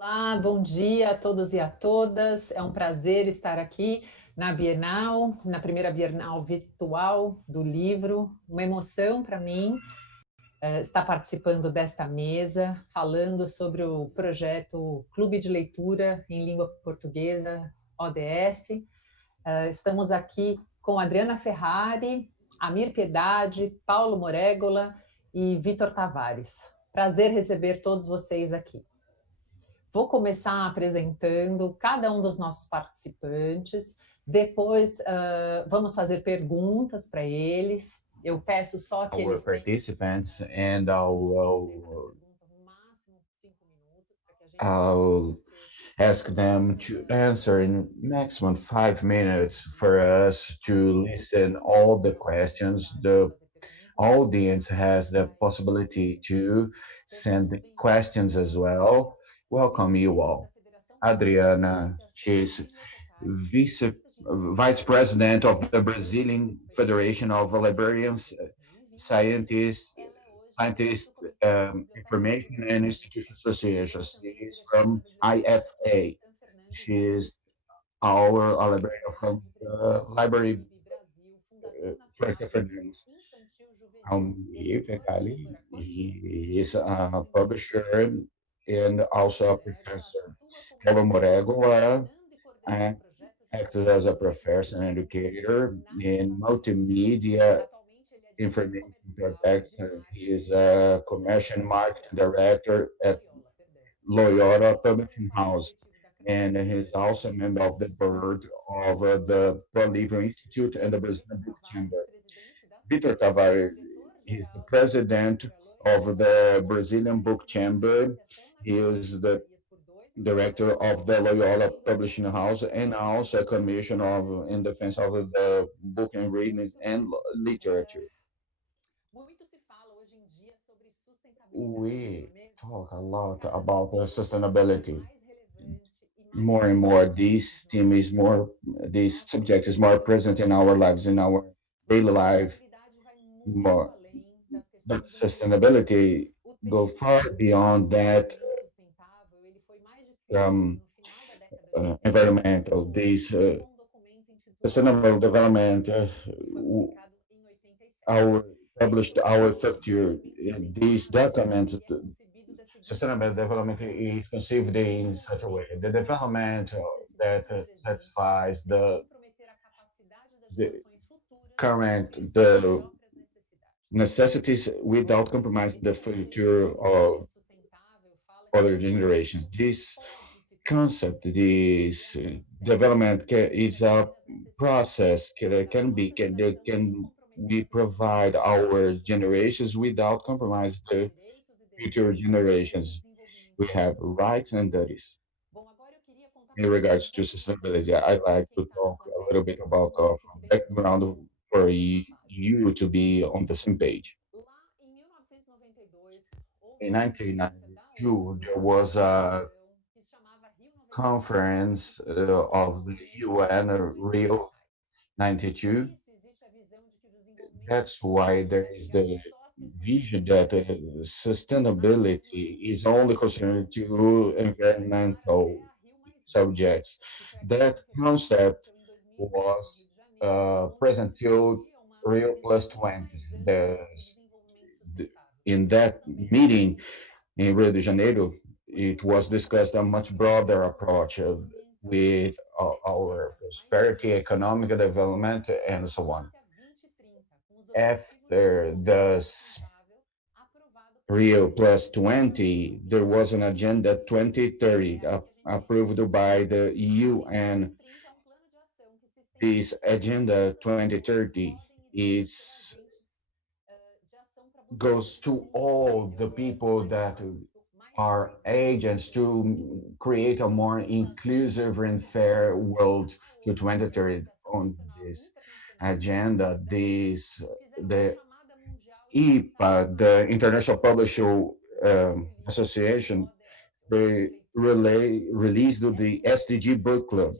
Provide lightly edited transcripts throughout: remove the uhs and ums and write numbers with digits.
Olá, bom dia a todos e a todas. É um prazer estar aqui na Bienal, na primeira Bienal virtual do livro. Uma emoção para mim estar participando desta mesa, falando sobre o projeto Clube de Leitura em Língua Portuguesa, ODS. Estamos aqui com Adriana Ferrari, Amir Piedade, Paulo Moregola e Vitor Tavares. Prazer receber todos vocês aqui. Vou começar apresentando cada um dos nossos participantes, depois vamos fazer perguntas para eles. Eu peço só que eles tenham participants, and I'll ask them to answer in maximum 5 minutes for us to listen all the questions. The audience has the possibility to send questions as well. Welcome you all. Adriana, she's vice, vice president of the Brazilian Federation of Librarians, scientists, information and institution associations. She is from IFA. She is our librarian from the library, França Fernandes. Amir Piedade, he is a publisher and also a professor. Paulo Moregola acts as a professor and educator in multimedia information projects. He is a commercial marketing director at Loyola Publishing House, and he's also a member of the board of the Pro Livre Institute and the Brazilian Book Chamber. Vitor Tavares is the president of the Brazilian Book Chamber. He is the director of the Loyola Publishing House and also a commission of in defense of the book and reading and literature. We talk a lot about sustainability. More and more, this subject is more present in our lives, in our daily life. More, but sustainability go far beyond that um, environmental. This sustainable development, our published our future. These documents, sustainable development is conceived in such a way. The development that satisfies the current the necessities without compromising the future of other generations. This concept, this development is a process that can we provide our generations without compromising the future generations. We have rights and duties. In regards to sustainability, I'd like to talk a little bit about background for you to be on the same page. In 1992, there was a conference of the UN, Rio 92. That's why there is the vision that sustainability is only concerned to environmental subjects. That concept was present till Rio plus 20. In that meeting in Rio de Janeiro, it was discussed a much broader approach with our prosperity, economic development, and so on. After the Rio plus 20, there was an Agenda 2030 approved by the UN. This Agenda 2030 is goes to all the people that are agents to create a more inclusive and fair world to 2030 on this agenda. The IPA, the International Publisher Association, they released the SDG Book Club.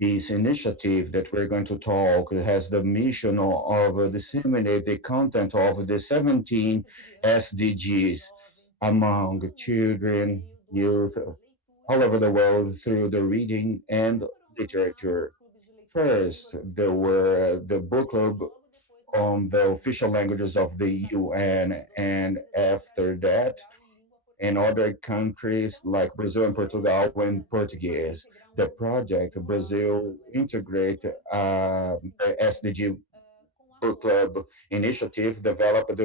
This initiative that we're going to talk has the mission of disseminate the content of the 17 SDGs among children, youth, all over the world through the reading and literature. First, there were the book club on the official languages of the UN, and after that, in other countries like Brazil and Portugal in Portuguese. The project Brazil Integrate, the SDG Book Club initiative developed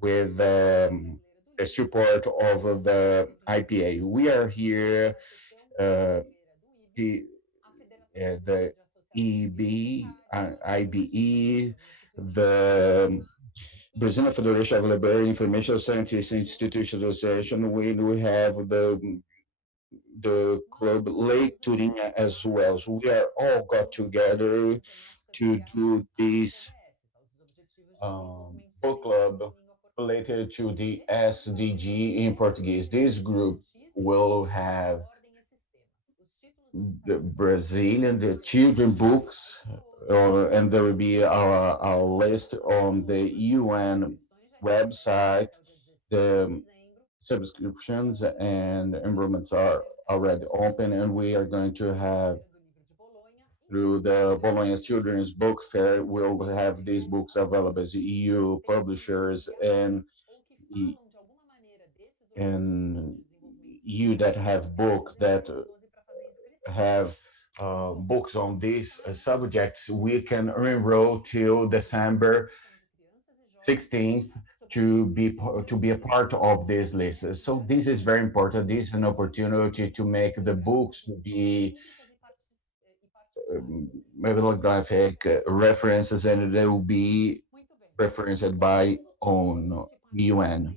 with the support of the IPA. We are here, uh, the EB, IBE, the Brazilian Federation of Library Information Scientists Institution Association. We have the club Lake Turing as well. So we are all got together to do this book club related to the SDG in Portuguese. This group will have the Brazilian, the children books, and there will be a list on the UN website. The subscriptions and enrollments are already open, and we are going to have through the Bologna Children's Book Fair, we'll have these books available as EU publishers and you that have books that have books on these subjects, we can enroll till December 16th to be a part of this list. So this is very important. This is an opportunity to make the books to be bibliographic references, and they will be referenced by on UN.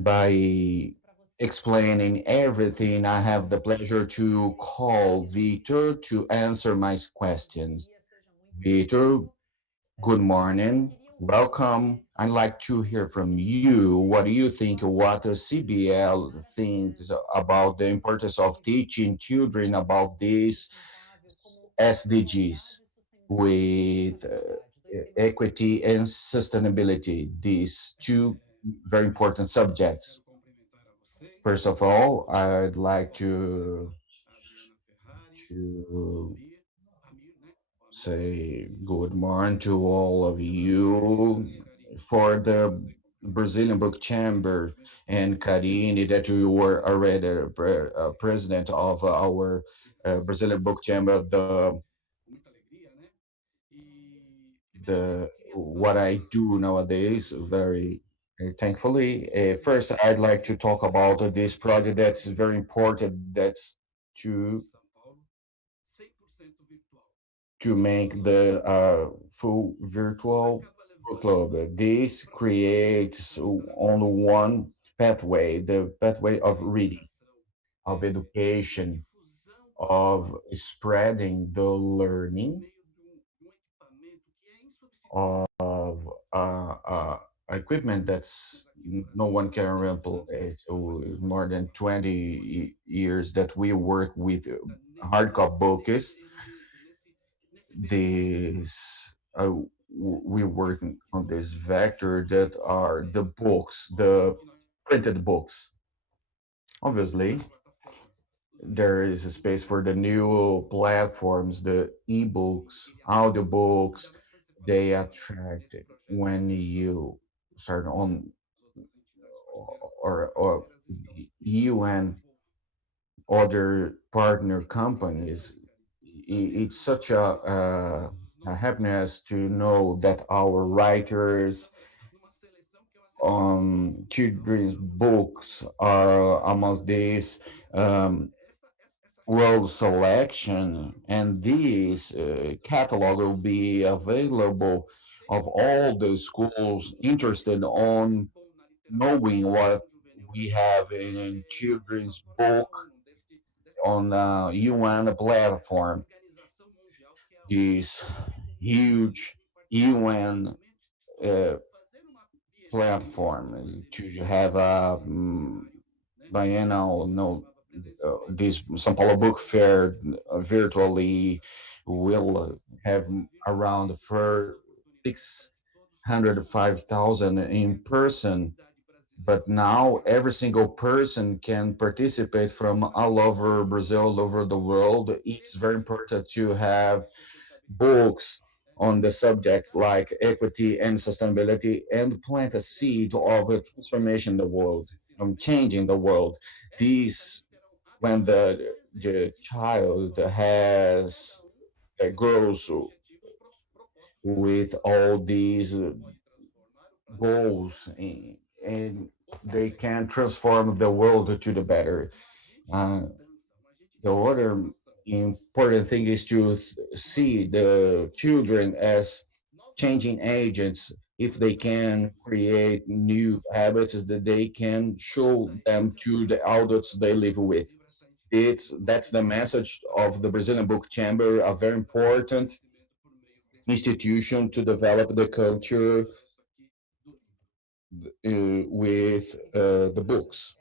By explaining everything, I have the pleasure to call Vitor to answer my questions. Vitor, good morning. Welcome. I'd like to hear from you. What do you think? What the CBL thinks about the importance of teaching children about these SDGs with equity and sustainability, these two very important subjects. First of all, I'd like to say good morning to all of you for the Brazilian Book Chamber and Karine, that you were already president of our Brazilian Book Chamber. The what I do nowadays, very thankfully. First, I'd like to talk about this project that's very important. That's to make the full virtual book club. This creates only one pathway, the pathway of reading, of education, of spreading the learning of equipment that's no one can replace. So more than 20 years that we work with hard copy books. This we work on this vector that are the books, the printed books. Obviously, there is a space for the new platforms, the ebooks, audiobooks. They attract when you start on or you and other partner companies. It's such a happiness to know that our writers on children's books are among these um, world selection, and this catalog will be available of all the schools interested on knowing what we have in children's book on UN platform. This huge UN uh, platform to have a biennial, no, this São Paulo Book Fair virtually will have around for 605,000 in person. but now every single person can participate from all over Brazil, all over the world. It's very important to have books on the subjects like equity and sustainability and plant a seed of a transformation in the world, changing the world. These, when the child has grows with all these goals, and they can transform the world to the better. Uh, the other important thing is to see the children as changing agents. If they can create new habits that they can show them to the adults they live with. That's the message of the Brazilian Book Chamber, a very important institution to develop the culture with the books.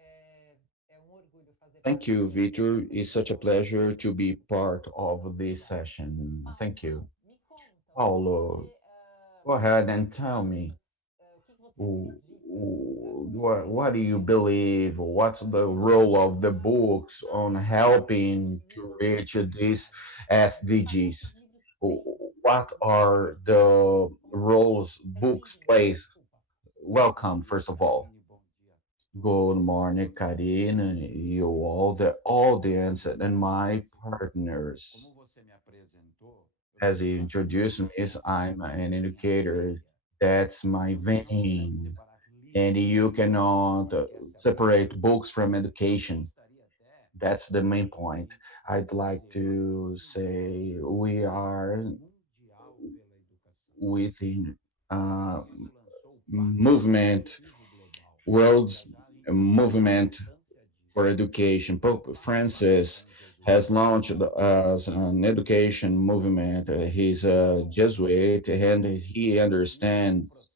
Thank you, Vitor. It's such a pleasure to be part of this session. Thank you. Paulo, go ahead and tell me, what do you believe? What's the role of the books on helping to reach these SDGs? What are the roles books plays? Welcome, first of all. Good morning, Karine, you all, the audience, and my partners. As you introduced me, I'm an educator. That's my vein. And you cannot separate books from education. That's the main point. I'd like to say we are within uh, movement, world's movement for education. Pope Francis has launched as an education movement. He's a Jesuit and he understands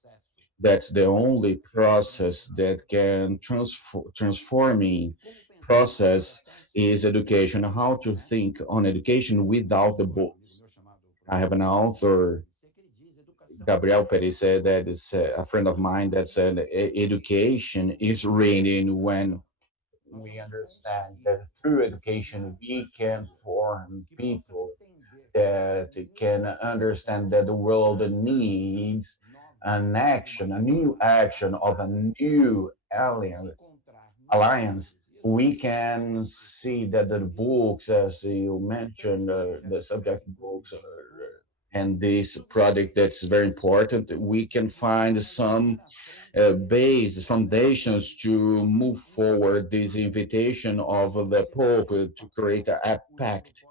that's the only process that can transforming process is education. How to think on education without the books. I have an author, Gabriel Peri, said that is a friend of mine that said education is reading when we understand that through education we can form people that can understand that the world needs an action, a new action of a new alliance. We can see that the books, as you mentioned, the subject books, and this product that's very important, we can find some base foundations to move forward this invitation of the Pope to create a pact.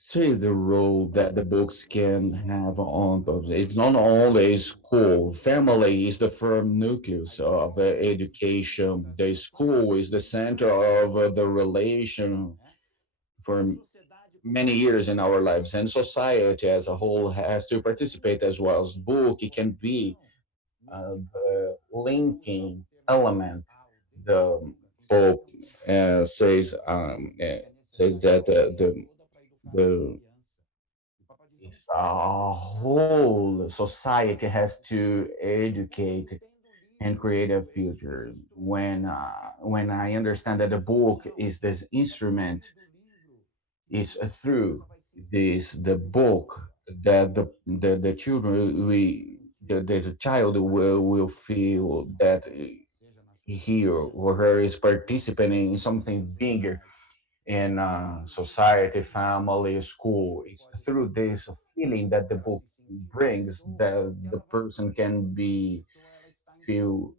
See the role that the books can have on those. It's not only school. Family is the firm nucleus of education. The school is the center of the relation for many years in our lives, and society as a whole has to participate as well. As book, it can be the linking element. The Pope says that the it's a whole society has to educate and create a future. When I understand that the book is this instrument, is through this the book that the children the child will feel that he or her is participating in something bigger in society, family, school. It's through this feeling that the book brings that the person can be feel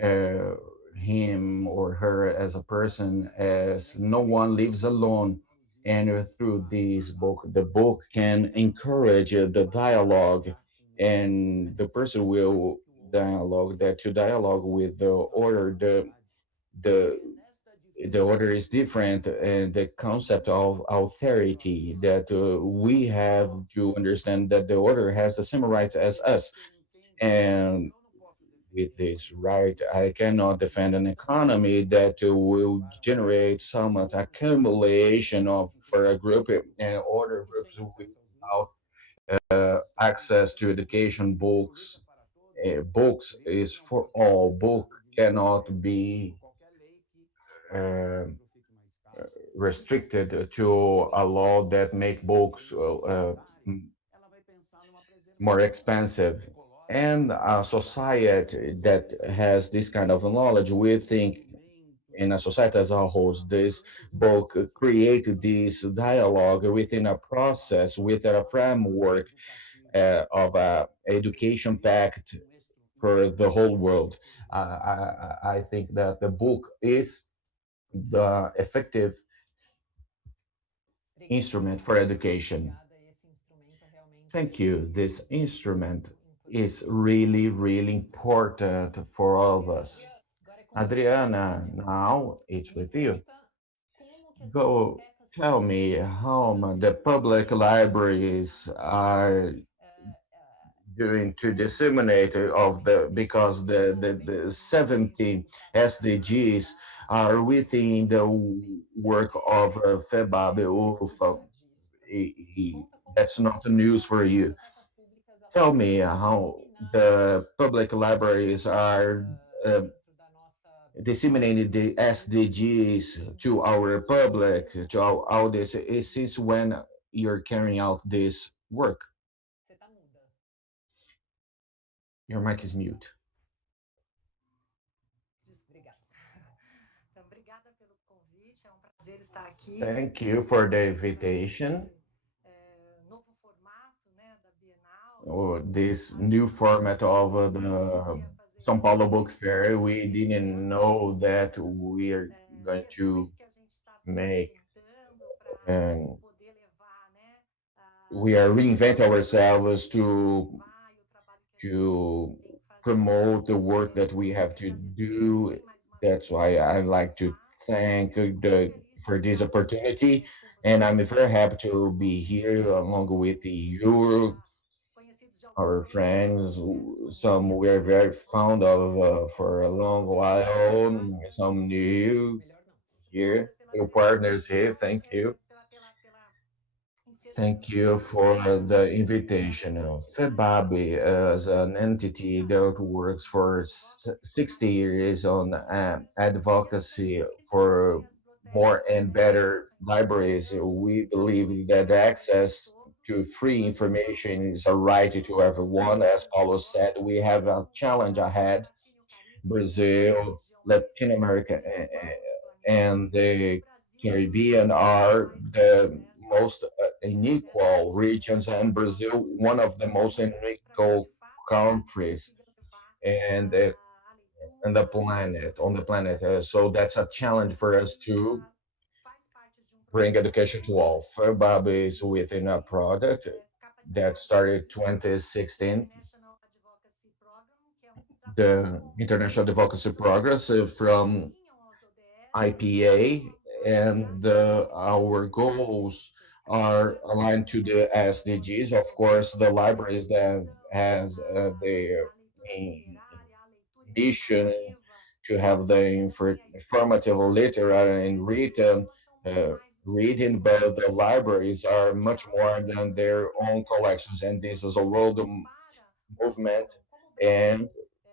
uh, him or her as a person as no one lives alone. And through this book, the book can encourage the dialogue, and the person will dialogue that to dialogue with the order. The the order is different, and the concept of authority that we have to understand that the order has the same rights as us. And with this right, I cannot defend an economy that will generate so much accumulation of for a group and other groups without access to education books books is for all. Book cannot be uh, restricted to a law that make books more expensive. And a society that has this kind of knowledge, we think in a society as a whole, this book create this dialogue within a process, within a framework of a education pact for the whole world. I think that the book is the effective instrument for education. Thank you. This instrument is really, really important for all of us. Adriana, now it's with you. Go tell me how the public libraries are doing to disseminate of the because the 17 SDGs are within the work of FEBAB. That's not news for you. Tell me how the public libraries are uh, disseminating the SDGs to our public, to our audience. Since when you're carrying out this work? Your mic is mute. Thank you for the invitation. Or this new format of the São Paulo Book Fair. We didn't know that we're going to make, and we are reinvent ourselves to promote the work that we have to do. That's why I like to thank for this opportunity, and I'm very happy to be here along with you, our friends. Some we're very fond of for a long while, some new here, new partners here. Thank you. Thank you for the invitation. FEBAB is an entity that works for 60 years on advocacy for more and better libraries. We believe that access to free information is a right to everyone. As Paulo said, we have a challenge ahead. Brazil, Latin America, and the Caribbean are the most unequal regions, and Brazil, one of the most unequal countries and and the planet on the planet. So that's a challenge for us to bring education to all. FEBAB is within a product that started 2016, the International Advocacy Progress from IPA, and our goals are aligned to the SDGs. Of course, the libraries that has their mission to have the informative, literary, and written uh, reading, but the libraries are much more than their own collections, and this is a world movement. And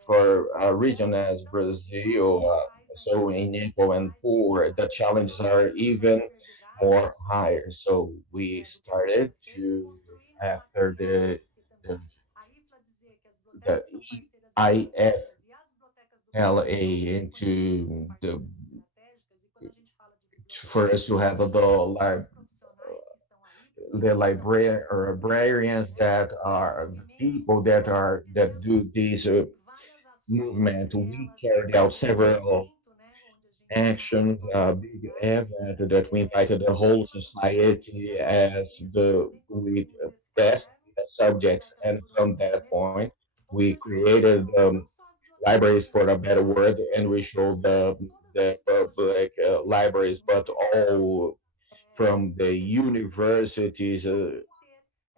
for a region as Brazil, so unequal and poor, the challenges are even more higher. So we started to, after the IFLA, into for us to have the librarians that are the people that do this movement. We carried out several actions, a big event that we invited the whole society as the with best subjects, and from that point, we created libraries for a better world, and we showed the public libraries, but all from the universities.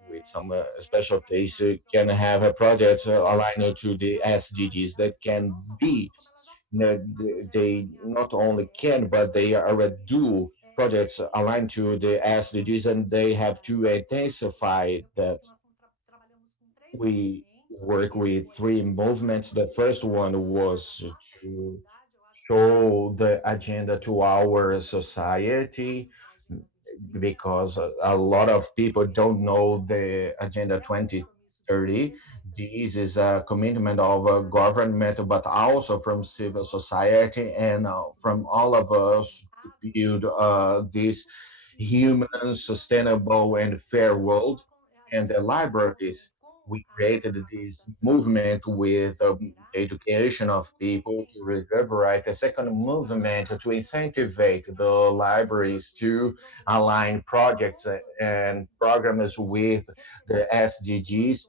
With some special taste, can have a project aligned to the SDGs that can be they not only can, but they are a do projects aligned to the SDGs, and they have to intensify that. We work with three movements. The first one was to show the agenda to our society, because a lot of people don't know the Agenda 2030. This is a commitment of a government, but also from civil society and from all of us to build this human, sustainable, and fair world. And the libraries, we created this movement with education of people to reverberate. A second movement to incentivize the libraries to align projects and programs with the SDGs,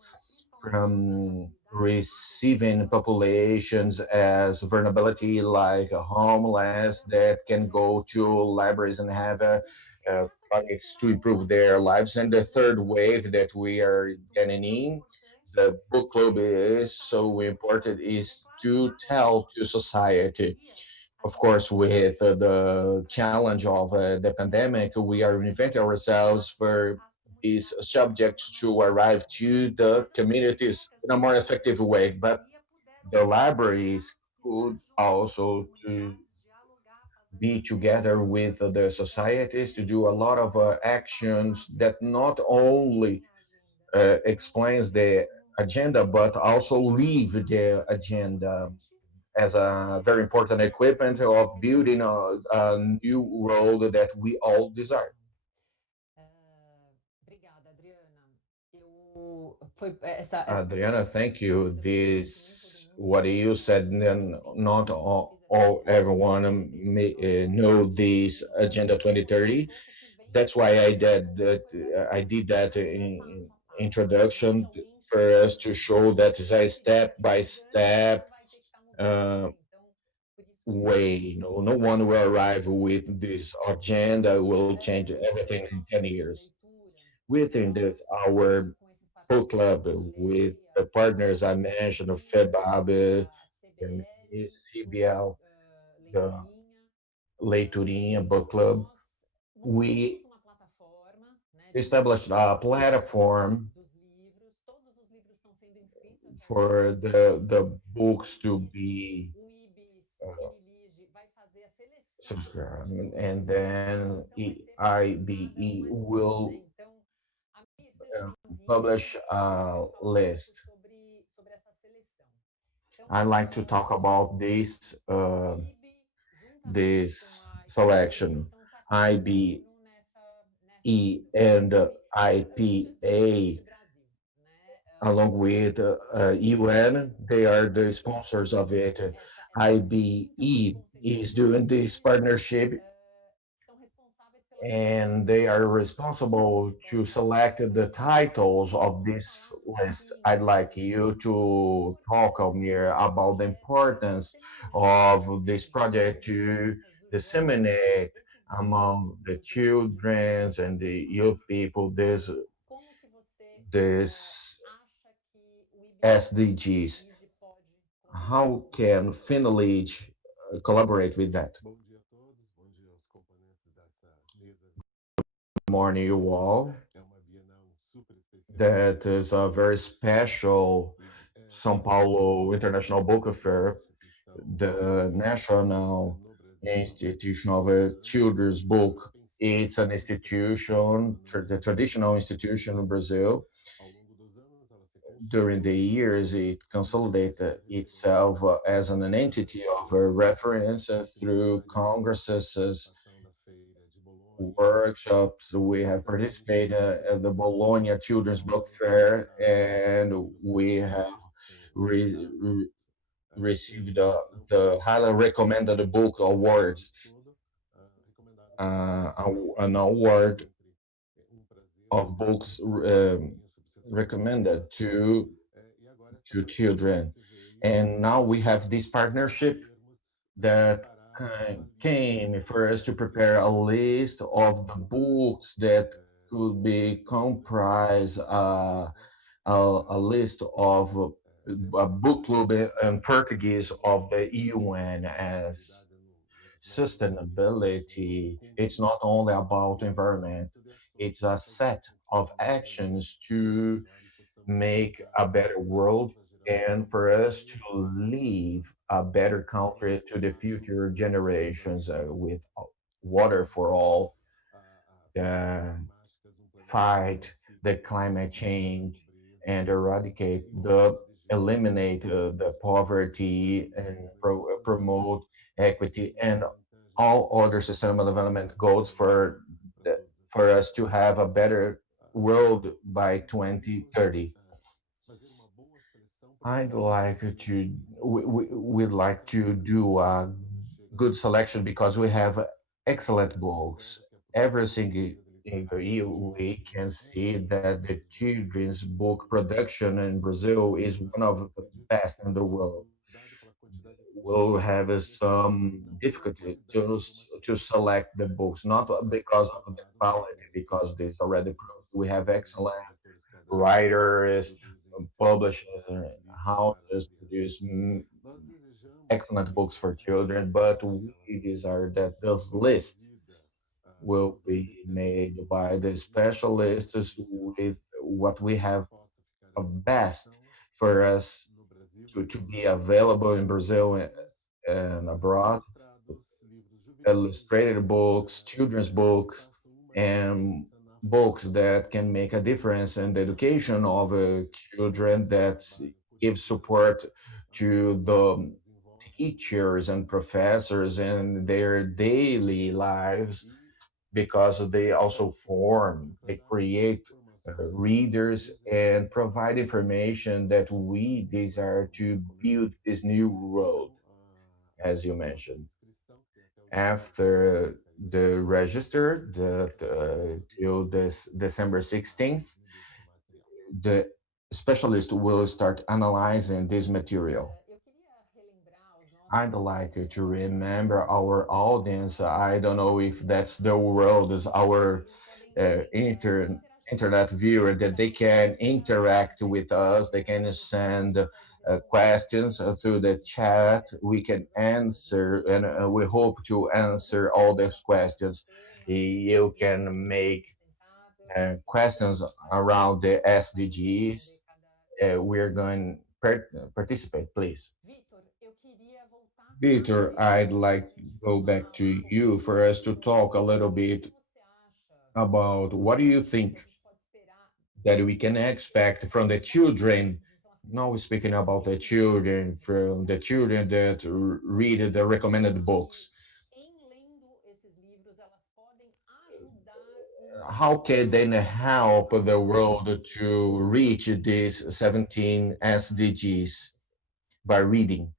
from receiving populations as vulnerability like homeless that can go to libraries and have projects to improve their lives. And the third wave that we are getting in, the book club is so important, is to tell to society. Of course, with the challenge of the pandemic, we are reinventing ourselves for these subjects to arrive to the communities in a more effective way. But the libraries could also to be together with the societies to do a lot of actions that not only explains the agenda, but also leave the agenda as a very important equipment of building a new world that we all desire. Adriana, thank you. This what you said. Not all everyone know this Agenda 2030. That's why I did that. I did that in introduction for us to show that is a step by step uh, way. No one will arrive with this agenda will change everything in 10 years. Within this, our book club with the partners I mentioned, FEBAB, and CBL, the Leiturinha Book Club, we established a platform for the books to be uh, subscribed, and then IBE will publish a list. I like to talk about this selection. IBE and IPA, along with UN, they are the sponsors of it. IBE is doing this partnership, and they are responsible to select the titles of this list. I'd like you to talk, Amir, about the importance of this project to disseminate among the children and the youth people this SDGs. How can FNLIJ collaborate with that? Morning, you all. That is a very special São Paulo International Book Affair, the National Institution of a Children's Book. It's an institution, the traditional institution in Brazil. During the years, it consolidated itself as an entity of a reference through congresses, workshops. We have participated at the Bologna Children's Book Fair, and we have re- received the highly recommended book awards, an award of books recommended to children. And now we have this partnership that came for us to prepare a list of the books that could be comprise a list of a book club in Portuguese of the UN. As sustainability, it's not only about environment, it's a set of actions to make a better world and for us to leave a better country to the future generations with water for all, uh, fight the climate change and eradicate the eliminate the poverty and promote equity and all other sustainable development goals for us to have a better world by 2030. I'd like to we'd like to do a good selection because we have excellent books. Every single year we can see that the children's book production in Brazil is one of the best in the world. We'll have some difficulty to select the books, not because of the quality, because this already proved. We have excellent writers, publishers, houses produce excellent books for children, but we desire that this list will be made by the specialists with what we have of best for us to be available in Brazil and abroad. Illustrated books, children's books, and books that can make a difference in the education of children, that give support to the teachers and professors in their daily lives, because they also form, they create readers and provide information that we desire to build this new world, as you mentioned. After the register, till this December 16th, the specialist will start analyzing this material. I'd like to remember our audience. I don't know if that's the world, is our internet viewer, that they can interact with us. They can send questions through the chat. We can answer, and we hope to answer all those questions. You can make questions around the SDGs. We're going participate, please. Peter, I'd like to go back to you for us to talk a little bit about what do you think that we can expect from the children. Now we're speaking about the children, from the children that read the recommended books. How can they help the world to reach these 17 SDGs by reading?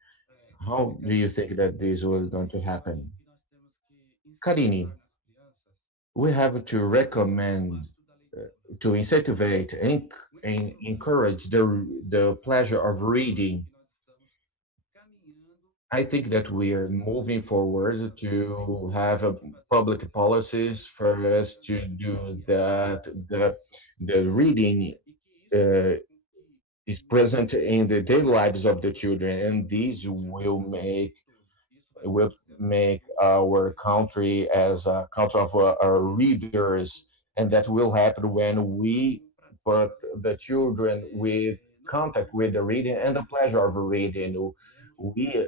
How do you think that this was going to happen? Karine, we have to recommend, to incentivize and encourage the pleasure of reading. I think that we are moving forward to have a public policies for us to do that. The reading uh, is present in the daily lives of the children, and these will make our country as a country of readers, and that will happen when we put the children with contact with the reading and the pleasure of reading. We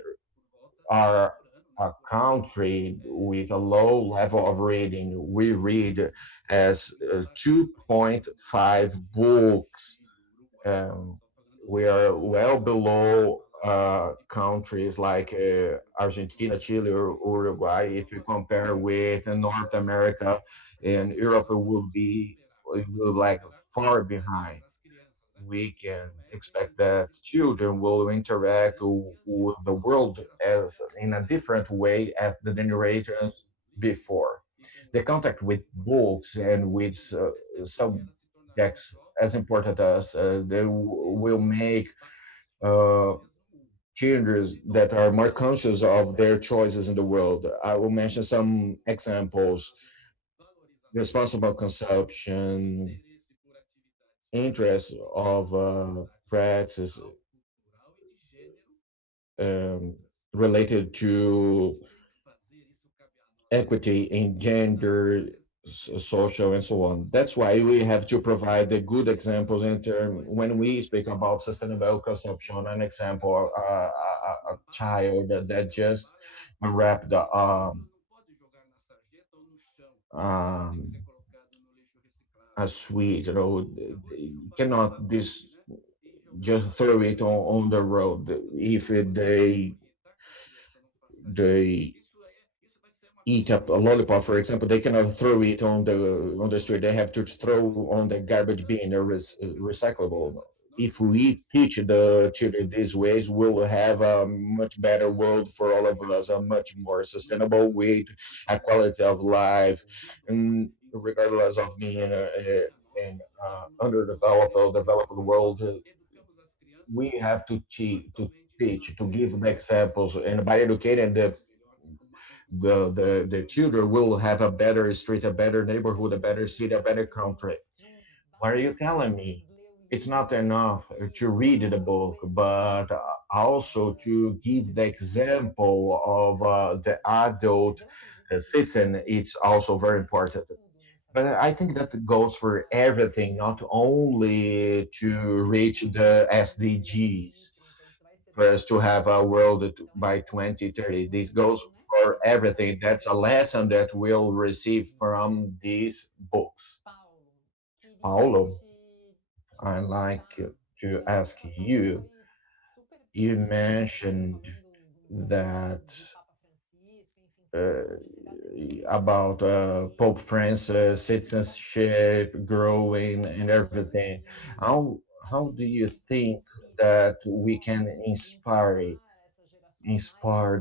are a country with a low level of reading. We read as 2.5 books. um, we are well below countries like Argentina, Chile, or Uruguay. If you compare with North America and Europe, it will like far behind. We can expect that children will interact with the world as in a different way as the generations before. The contact with books and with subjects as important as they will make uh, children that are more conscious of their choices in the world. I will mention some examples: responsible consumption, interest of practice um, related to equity in gender, social and so on. That's why we have to provide the good examples in term when we speak about sustainable consumption. An example, a child that just wrapped um, a sweet, you cannot this just throw it on the road. If they eat up a lollipop, for example, they cannot throw it on the street. They have to throw on the garbage bin or recyclable. If we teach the children these ways, we'll have a much better world for all of us, a much more sustainable way, a quality of life, and regardless of being in underdeveloped or developed world, we have to teach, to give the examples, and by educating the children will have a better street, a better neighborhood, a better city, a better country. What are you telling me? It's not enough to read the book, but also to give the example of the adult citizen. It's also very important. But I think that goes for everything, not only to reach the SDGs, for us to have a world by 2030. This goes for everything. That's a lesson that we'll receive from these books. Paulo, I'd like to ask you, you mentioned that uh, about Pope Francis, citizenship growing and everything. How how do you think that we can inspire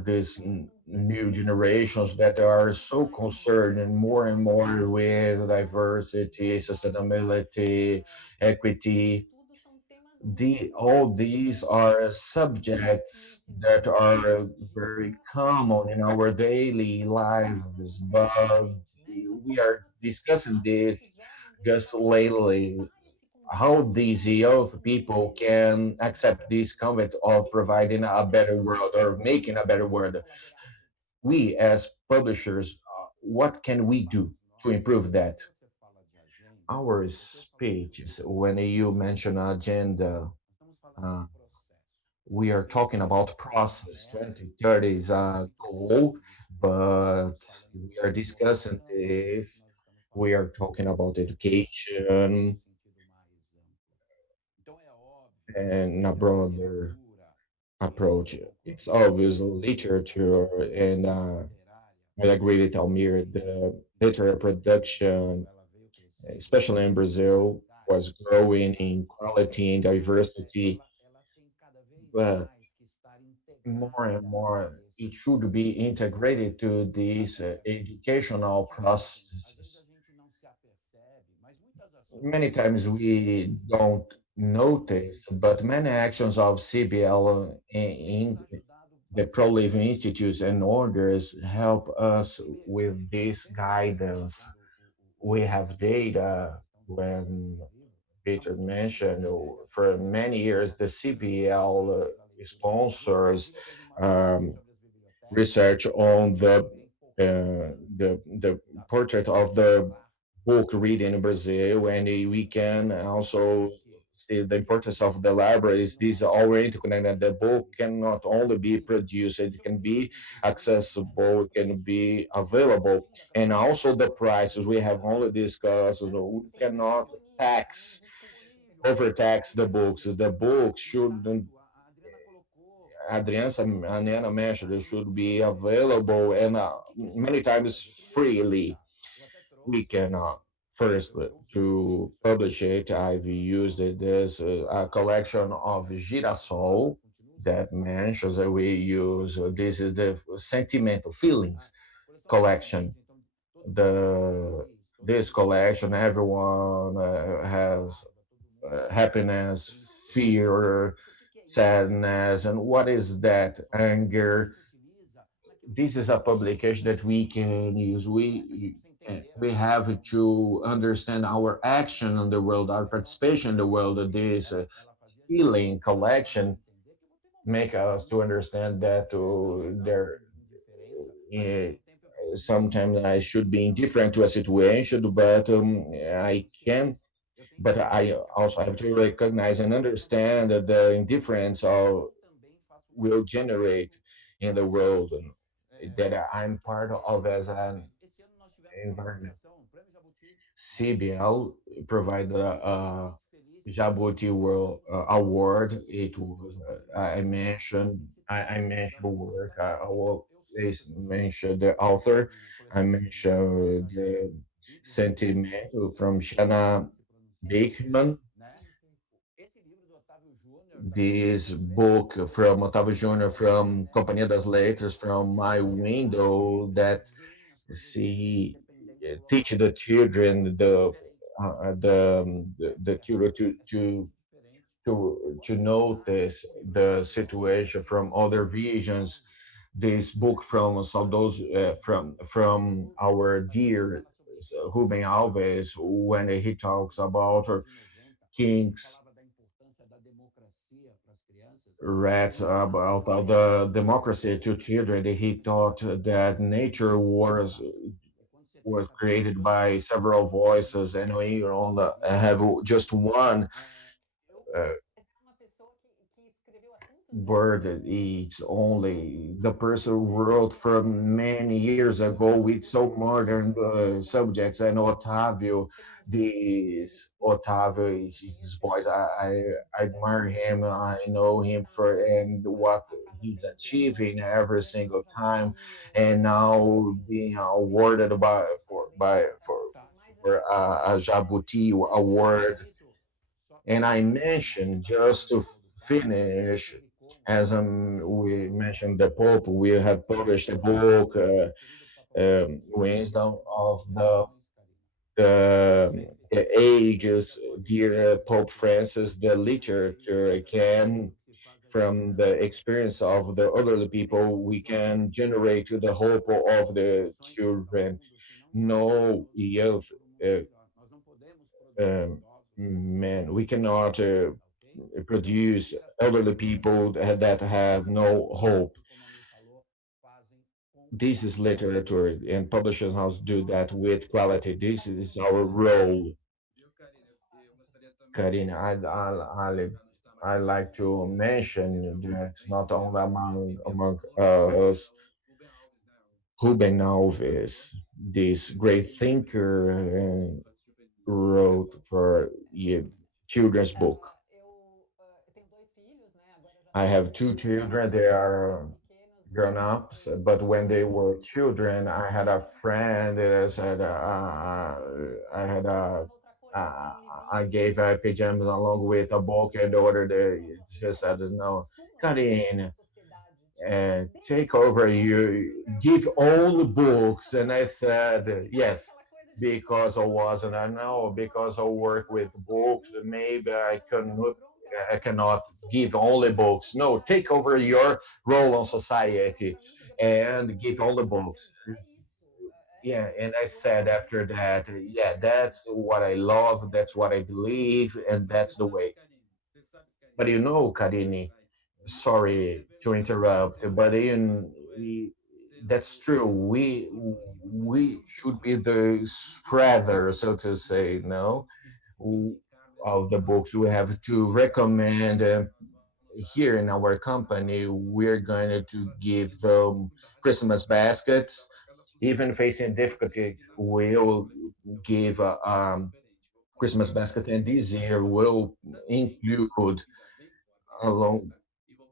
these new generations that are so concerned and more with diversity, sustainability, equity? All these are subjects that are very common in our daily lives, but we are discussing this just lately. How these youth people can accept this concept of providing a better world or making a better world. We, as publishers, what can we do to improve that? Our speeches, when you mention agenda, uh, we are talking about process. 2030 is a goal, but we are discussing this. We are talking about education and a broader approach. It's obvious literature, and I agree with Almir. The literary production, especially in Brazil, was growing in quality and diversity, but more and more it should be integrated to these educational processes. Many times we don't notice, but many actions of CBL in the pro-living institutes and orders help us with this guidance. We have data when Peter mentioned for many years the CBL sponsors um, research on the portrait of the book reading in Brazil, and we can also see the importance of the libraries. These are all interconnected. The book cannot only be produced; it can be accessible, it can be available, and also the prices we have only discussed. We cannot tax overtax the books. The books should Adriana mentioned, it should be available and many times freely. We can first to publish it. I've used it as a collection of Girassol that mentions that we use. This is the sentimental feelings collection. The this collection, everyone has happiness, fear, sadness, and what is that? Anger. This is a publication that we can use. We have to understand our action in the world, our participation in the world. This feeling collection make us to understand that there sometimes I should be indifferent to a situation, but I can. But I also have to recognize and understand that the indifference of will generate in the world that I'm part of as an environment. CBL provided a Jabuti World Award. It was I mentioned work. I always mention the author. I mentioned the Sentimental from Shanna Bakeman. This book from Otávio Júnior from Companhia das Letras from my window that see teach the children the children to notice the situation from other visions. This book from from our dear Ruben Alves when he talks about kings read about the democracy to children. He thought that nature was created by several voices, and we only have just one uh, bird. It's only the person who wrote from many years ago with so modern subjects. And Otávio, this Otávio, his voice, I admire him. I know him for and what he's achieving every single time, and now being awarded for a Jabuti award. And I mentioned just to finish, as we mentioned the Pope, we have published a book, Wisdom of the Ages, dear Pope Francis, the literature can, from the experience of the elderly people, we can generate the hope of the children. No youth uh, man, we cannot produce elderly people that have no hope. This is literature, and publishers house do that with quality. This is our role. Karina, I like to mention that not only among us, Ruben Alves, this great thinker, wrote for a children's book. I have two children. They are grown ups, but when they were children, I had a friend that said, I had a, uh, I gave her pajamas along with a book and ordered it. She said, no, Karine, take over, you give all the books. And I said, yes, because I wasn't, I know, because I work with books, maybe I cannot give only books. No, take over your role in society and give all the books. Yeah, and I said after that, yeah, that's what I love, that's what I believe, and that's the way. But you know, Karine, sorry to interrupt, but that's true. We should be the spreader, so to say, no, of the books. We have to recommend. Here in our company, we're going to give them Christmas baskets. Even facing difficulty, we'll give Christmas basket, and this year will include along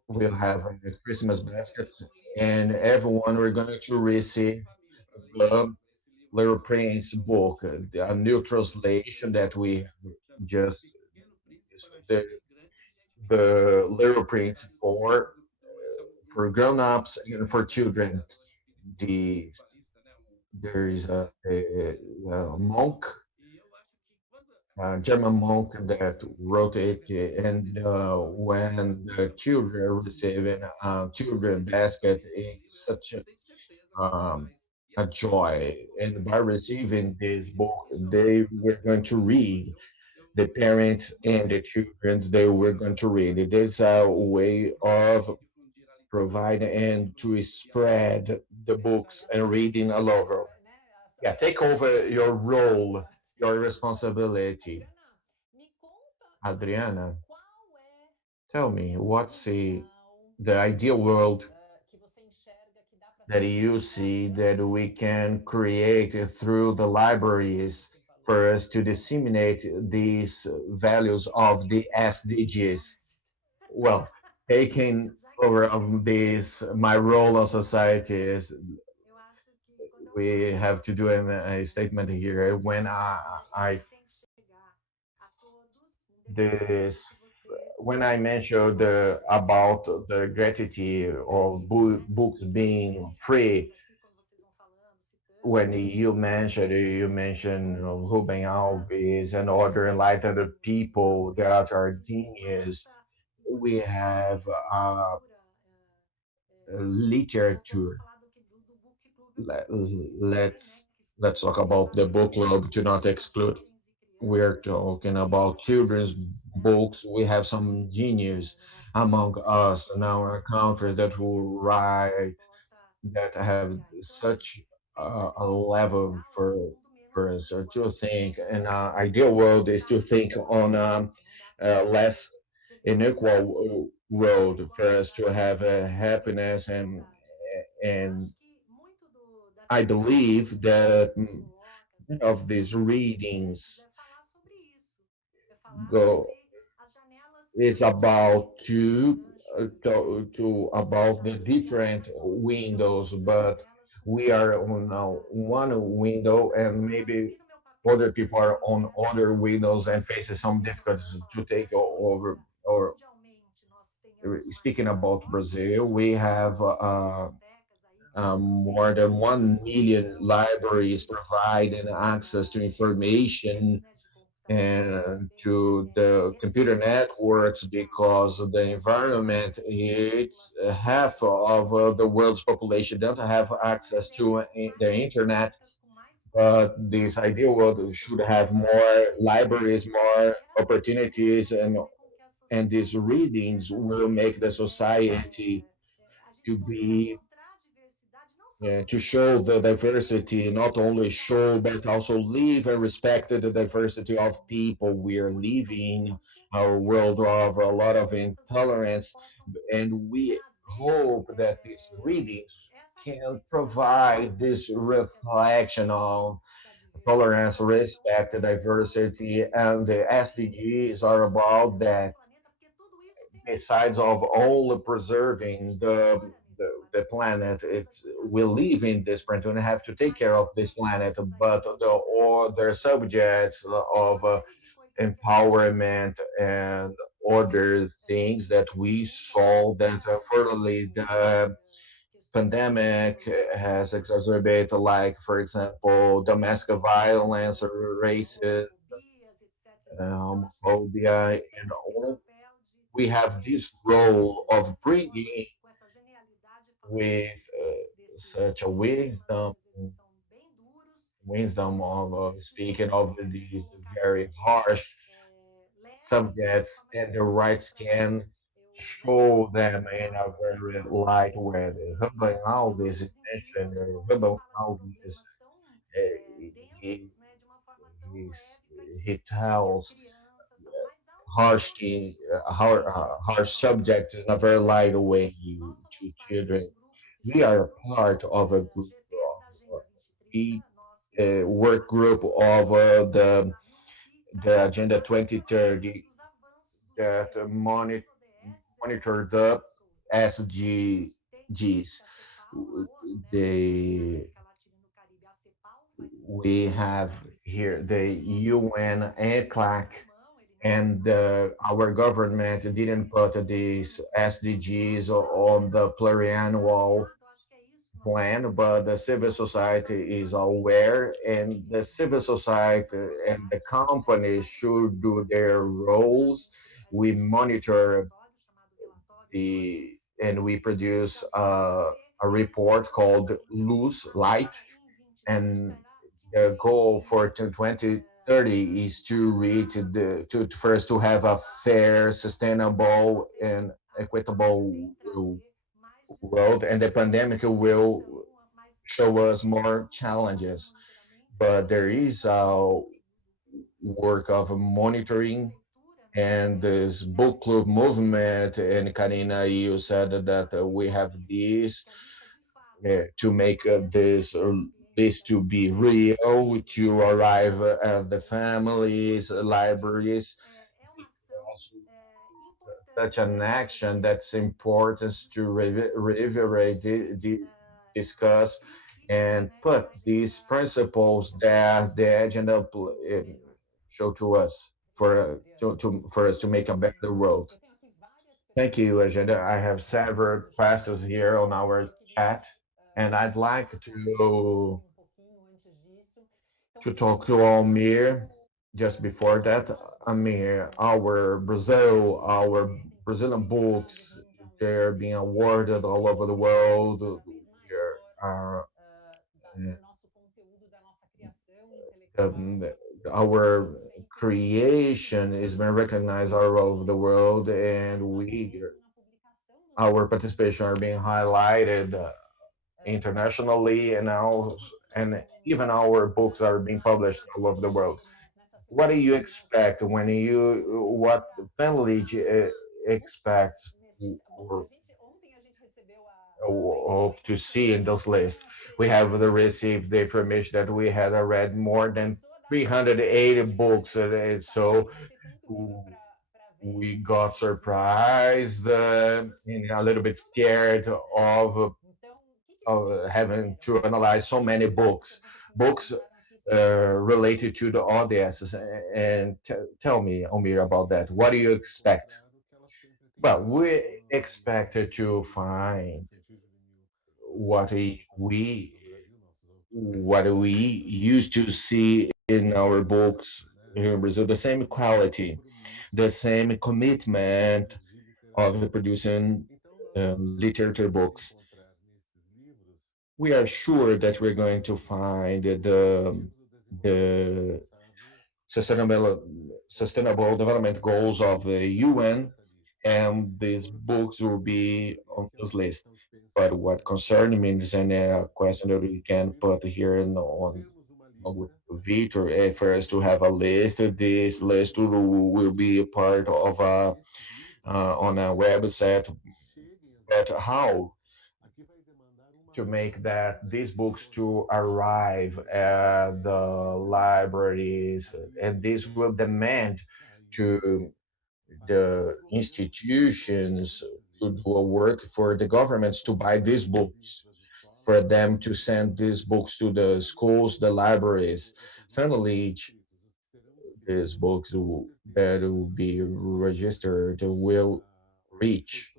we'll have a Christmas baskets, and everyone we're going to receive the Little Prince book, a new translation that we just the Little Prince for grown-ups and for children. The there is a monk, a German monk that wrote it, and when the children receive a children basket, is such a joy. And by receiving this book, they were going to read. The parents and the children, they were going to read. It is a way of provide and to spread the books and reading all over. Yeah, take over your role, your responsibility. Adriana, tell me, what's the ideal world that you see that we can create through the libraries for us to disseminate these values of the SDGs? Well, taking over of this, my role in society is we have to do a statement here. When I this when I mentioned about the gratitude of books being free, when you mentioned Ruben Alves and other enlightened people that are genius. We have literature. Let's talk about the book club to not exclude. We're talking about children's books. We have some genius among us in our countries that will write, that have such a level for us to think. And ideal world is to think on a less unequal world for us to have happiness and I believe that of these readings go is about to about the different windows, but we are on one window and maybe other people are on other windows and faces some difficulties to take over. Or speaking about Brazil, we have more than 1 million libraries providing access to information and to the computer networks because the environment it's half of the world's population don't have access to the internet, but this ideal world should have more libraries, more opportunities, and these readings will make the society to be to show the diversity, not only show, but also live and respect the diversity of people. We are living a world of a lot of intolerance, and we hope that these readings can provide this reflection on tolerance, respect, diversity, and the SDGs are about that besides of only preserving the planet, it's we live in this planet and have to take care of this planet, but the other subjects of empowerment and other things that we saw that unfortunately the pandemic has exacerbated, like for example domestic violence, racism, homophobia, and all. We have this role of bringing with such a wisdom of speaking of these very harsh subjects, and the rights can show them in a very light way. Ruben Alves is mentioned. Ruben Alves, he, he's, he tells harsh subjects in a very light way to children. We are part of a group of we work group of the Agenda 2030 that monitor the SDGs. They we have here the UN ECLAC and our government didn't put these SDGs on the pluriannual plan, but the civil society is aware, and the civil society and the companies should do their roles. We monitor and we produce a report called Luz Light, and the goal for 2030 is to reach first to have a fair, sustainable, and equitable world, and the pandemic will show us more challenges. But there is a work of monitoring and this book club movement. And Karina, you said that we have this to make this list to be real, to arrive at the families, libraries, because such an action that's important to reiterate, discuss, and put these principles that the agenda show to us for us to make a better world. Thank you, Agenda. I have several questions here on our chat, and I'd like to talk to Amir. Just before that, Amir, our Brazilian books, they're being awarded all over the world. Are, um, our creation is being recognized all over the world, and our participation are being highlighted internationally, and now and even our books are being published all over the world. What do you expect when what family expects or hope to see in this list? We have received the information that we had read more than 380 books, so we got surprised and a little bit scared of having to analyze so many books related to the audiences. And tell me, Omir, about that. What do you expect? Well, we expected to find what we what we used to see in our books here in Brazil, the same quality, the same commitment of producing literature books. We are sure that we're going to find the sustainable sustainable development goals of the UN, and these books will be on this list. But what concerns me is a question that we can put here on with Victor, for us to have a list. This list will be a part of a on a website. But how to make that these books to arrive at the libraries, and this will demand to the institutions to do a work for the governments to buy these books, for them to send these books to the schools, the libraries. Finally, these books that will be registered will reach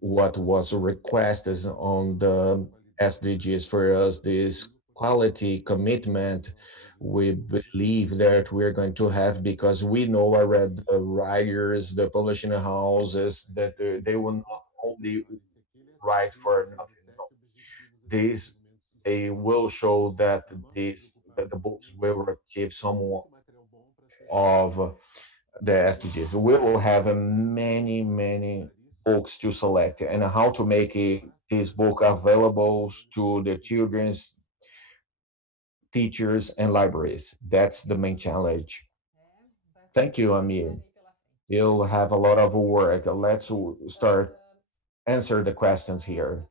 what was requested on the SDGs. For us, this quality commitment we believe that we're going to have, because we know already the writers, the publishing houses, that they will not only write for nothing. No, these they will show that the books will achieve some of the SDGs. We will have many books to select, and how to make this book available to the children's teachers and libraries. That's the main challenge. Thank you, Amir. You'll have a lot of work. Let's start answer the questions here.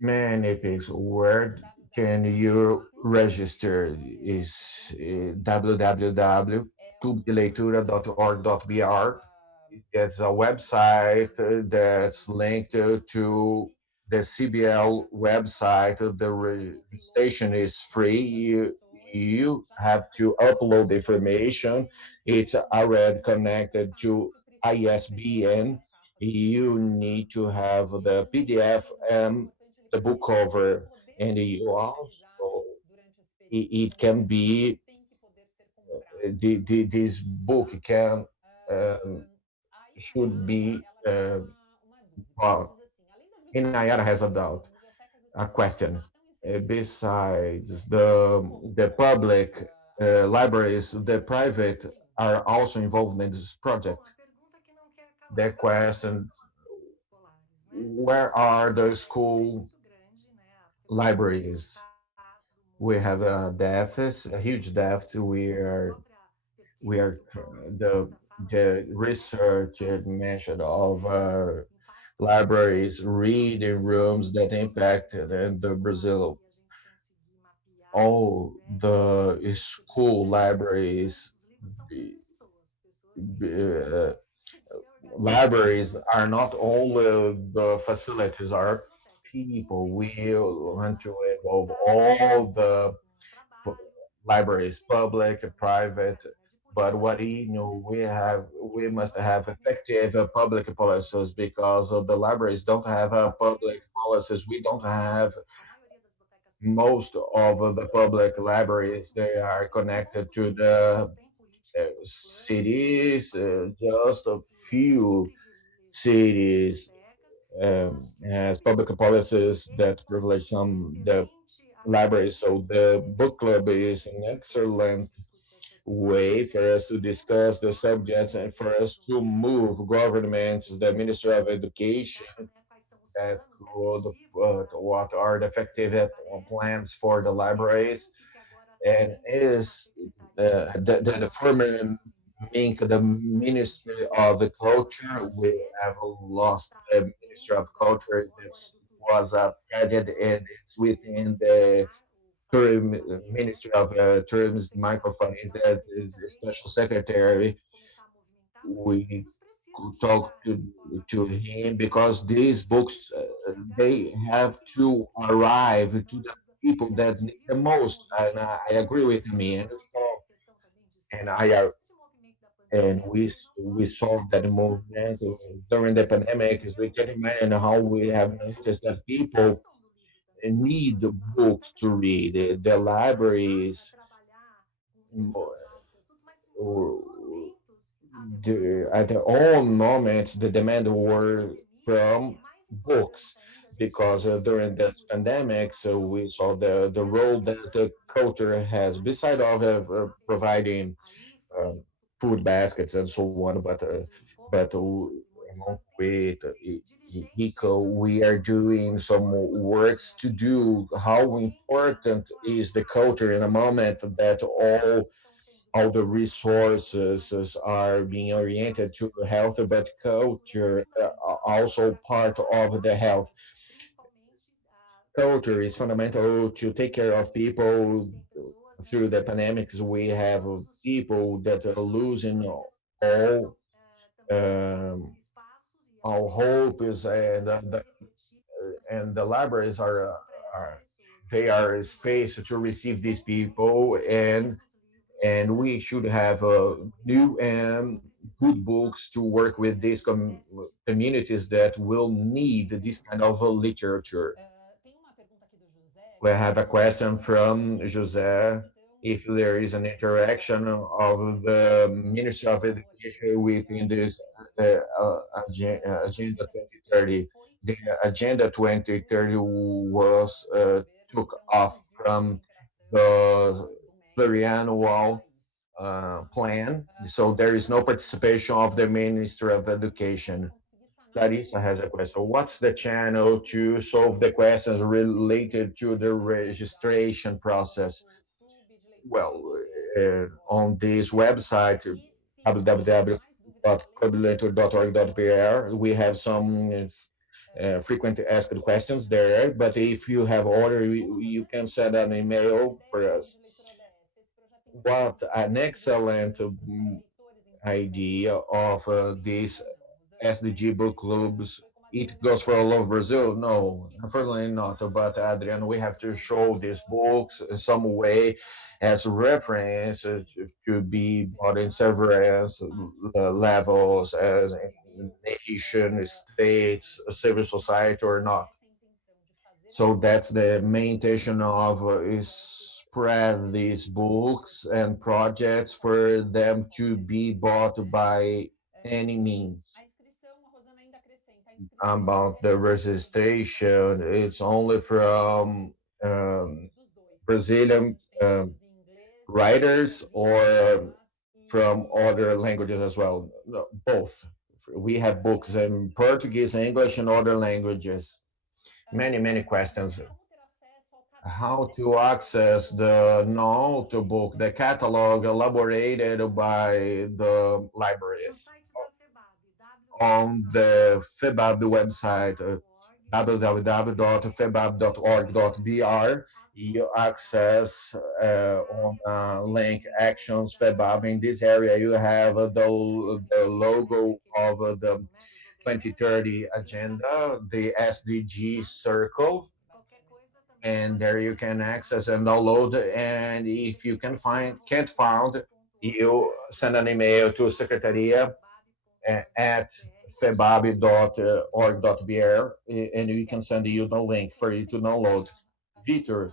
Many pigs. Where can you register? Is www.clubedeleitura.org.br. It's a website that's linked to the CBL website. The registration is free. You have to upload the information. It's already connected to ISBN. You need to have the PDF and the book cover, and you also it can be this book can um, should be well, Inayara has a doubt, a question. Besides the public libraries, the private are also involved in this project. The question where are the school libraries? We have a deficit, a huge deficit. The research mentioned of libraries, reading rooms that impacted in the Brazil. All the school libraries, uh, libraries are not only the facilities, are people. We want to involve all the libraries, public, private. But what we must have effective public policies because of the libraries don't have public policies. We don't have most of the public libraries. They are connected to the cities, just a few cities has public policies that privilege some the libraries. So the book club is an excellent way for us to discuss the subjects and for us to move governments, the Ministry of Education, that could what are the effective plans for the libraries, and is the former the Ministry of the Culture. We have lost the Ministry of Culture. This was a tragedy, and it's within the Ministry of Tourism. Michael Farid, that is the special secretary. We could talk to him because these books they have to arrive to the people that need the most. And I agree with me. And I and we saw that movement during the pandemic. Is we can imagine how we have noticed that people need books to read. The libraries at their own moments, the demand were from books because during this pandemic, so we saw the role that the culture has, beside of providing um, food baskets and so on, but along with eco, we are doing some works to do how important is the culture in a moment that all the resources are being oriented to health, but culture also part of the health. Culture is fundamental to take care of people through the pandemics. We have people that are losing um, all hope is, and the libraries are they are a space to receive these people, and we should have new and good books to work with these communities that will need this kind of literature. We have a question from José. If there is an interaction of the Ministry of Education within this Agenda 2030. The Agenda 2030 was took off from the pluriannual plan, so there is no participation of the Ministry of Education. Larissa has a question. What's the channel to solve the questions related to the registration process? Well, on this website, www.publilator.org.br, we have some frequent asked questions there. But if you have order, you can send an email for us. What an excellent idea of this SDG Book Clubs. It goes for all over Brazil? No, unfortunately not. But Adrian, we have to show these books in some way as reference to be bought in several levels, as nation, states, civil society, or not. So that's the main intention of is spread these books and projects for them to be bought by any means. About the registration, it's only from um, Brazilian writers or from other languages as well. No, both. We have books in Portuguese, English, and other languages. Many questions. How to access the notebook, the catalog elaborated by the libraries on the FEBAB website, www.febab.org.br. You access on link actions FEBAB. In this area, you have the logo of the 2030 agenda, the SDG circle, and there you can access and download. And if you can't find, you send an email to secretaria at febab.org.br, and we can send you the link for you to download. Vitor,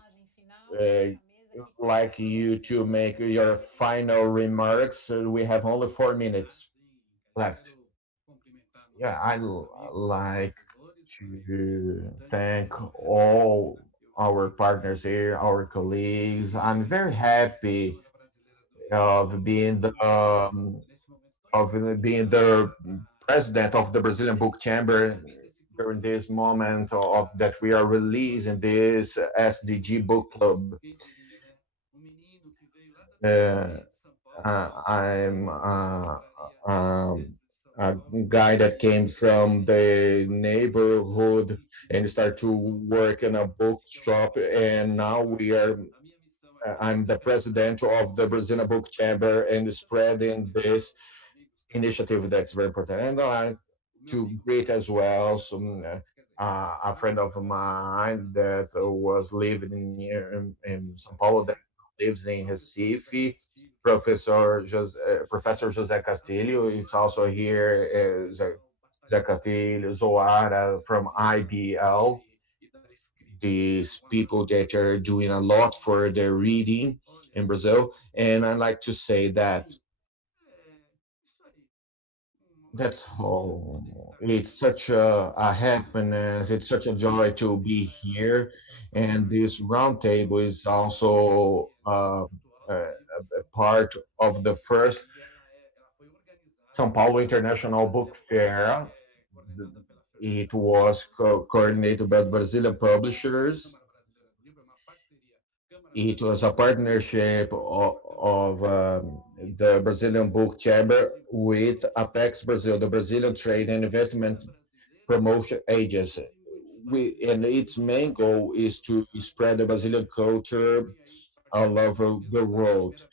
like you to make your final remarks. We have only 4 minutes left. Yeah, like to thank all our partners here, our colleagues. I'm very happy of being the president of the Brazilian Book Chamber during this moment of that we are releasing this SDG Book Club. Uh, I'm a guy that came from the neighborhood and started to work in a bookshop, and now we are. I'm the president of the Brazilian Book Chamber and spreading this initiative that's very important. And to greet as well a friend of mine that was living in São Paulo that lives in Recife, Professor José Castilho. It's also here, José Castilho, Zoara from IBL. These people that are doing a lot for their reading in Brazil. And I'd like to say that that's all. It's such a happiness. It's such a joy to be here. And this roundtable is also a part of the first São Paulo International Book Fair. It was coordinated by Brazilian publishers. It was a partnership of the Brazilian Book Chamber with Apex Brazil, the Brazilian Trade and Investment Promotion Agency. And its main goal is to spread the Brazilian culture all over the world.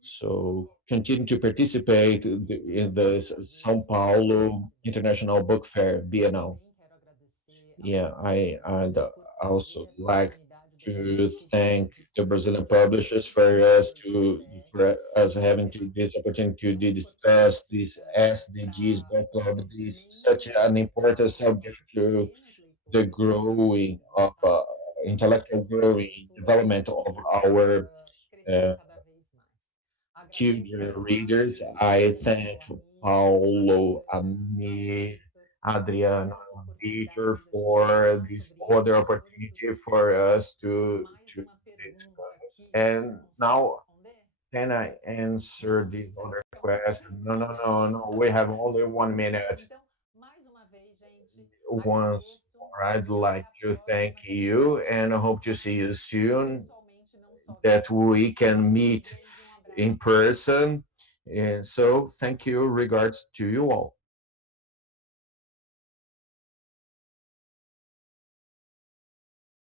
So continue to participate in the São Paulo International Book Fair, Bienal. Yeah, I'd also like to thank the Brazilian publishers for us having this opportunity to discuss this SDGs book club. This is such an important subject to the growing of intellectual growing development of our uh, junior readers. I thank Paulo, Amir, Adriana, Vitor for this other opportunity for us to discuss. And now, can I answer this other question? No. We have only 1 minute. Once more, I'd like to thank you and I hope to see you soon, that we can meet in person. And so, thank you. Regards to you all.